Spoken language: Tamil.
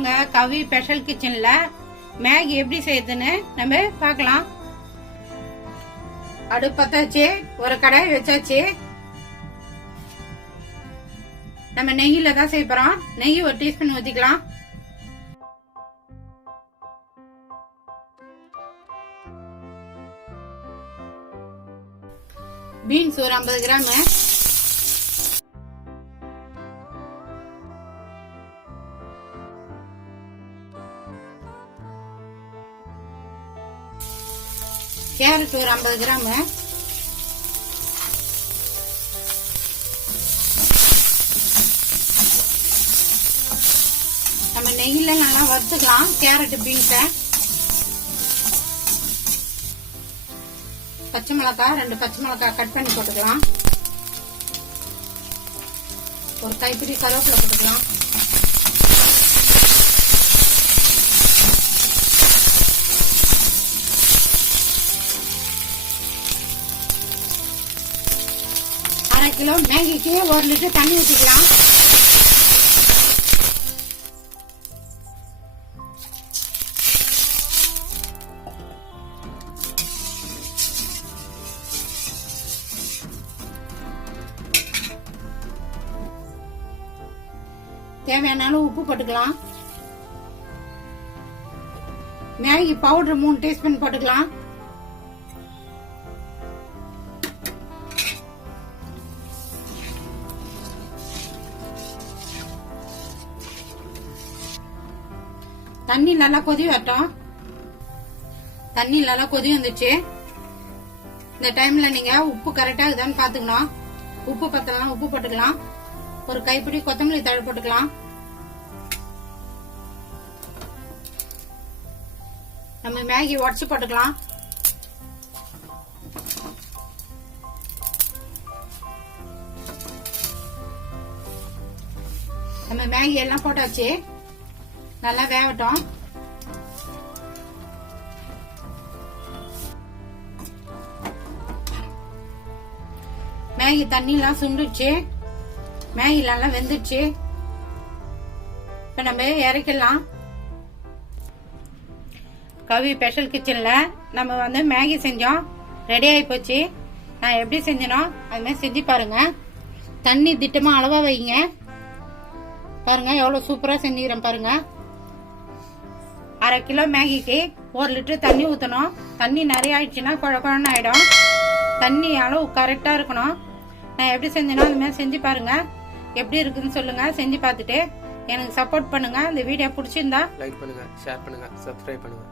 வாங்க கவி ஸ்பெஷல் கிச்சன்ல மேகி எப்படி செய்யுதுன்னு நம்ம பார்க்கலாம். அடுப்பு பத்தாச்சு, ஒரு கடாய் வச்சாச்சு. நம்ம நெய்யில தான் செய்ய போறோம். நெய் ஒரு டீஸ்பூன் ஊத்திக்கலாம். பீன்ஸ் ஒரு 50 கிராம், கேரட் ஒரு 50 கிராம், நம்ம நெய்யில நல்லா வறுத்துக்கலாம் கேரட் பீன்ஸை. பச்சை மிளகாய் 2 பச்சை மிளகாய் கட் பண்ணி போட்டுக்கலாம். ஒரு கைப்பிடி கருவேப்பிலை போட்டுக்கலாம். அரை கிலோ மேகிக்கு 1 லிட்டர் தண்ணி ஊற்றிக்கலாம். தேவையான அளவு உப்பு போட்டுக்கலாம். மேகி பவுடர் 3 டீஸ்பூன் போட்டுக்கலாம். தண்ணி நல்லா கொதி வரட்டும். தண்ணி நல்லா கொதி வந்துச்சு. இந்த டைம்ல நீங்க உப்பு கரெக்டா இருக்குதான்னு பாத்துக்கணும். உப்பு பத்தலாம் உப்பு போட்டுக்கலாம். ஒரு கைப்பிடி கொத்தமல்லி தழை போட்டுக்கலாம். நம்ம மேகி உடச்சு போட்டுக்கலாம். நம்ம மேகி எல்லாம் போட்டாச்சு. நல்லா வேகட்டும். மேகி தண்ணி எல்லாம் சுண்டுச்சு. மேகி நல்லா வெந்துச்சு. இப்ப நம்ம இறக்கலாம். கவி ஸ்பெஷல் கிச்சன்ல நம்ம மேகி செஞ்சோம். ரெடி ஆகி போச்சு. நான் எப்படி செஞ்சனோ அது மாதிரி செஞ்சு பாருங்க. தண்ணி திட்டமா அளவா வைங்க. பாருங்க எவ்வளவு சூப்பரா செஞ்சுக்கிறேன் பாருங்க. அரை கிலோ மேகிக்கு 1 லிட்டர் தண்ணி ஊற்றணும். தண்ணி நிறைய ஆயிடுச்சுன்னா குழன்னு ஆயிடும். தண்ணி அளவு கரெக்டா இருக்கணும். நான் எப்படி செஞ்சேனோ அது மாதிரி செஞ்சு பாருங்க. எப்படி இருக்குன்னு சொல்லுங்க. செஞ்சு பார்த்துட்டு எனக்கு சப்போர்ட் பண்ணுங்க. இந்த வீடியோ பிடிச்சிருந்தா லைக் பண்ணுங்க, ஷேர் பண்ணுங்க, சப்ஸ்கிரைப் பண்ணுங்க.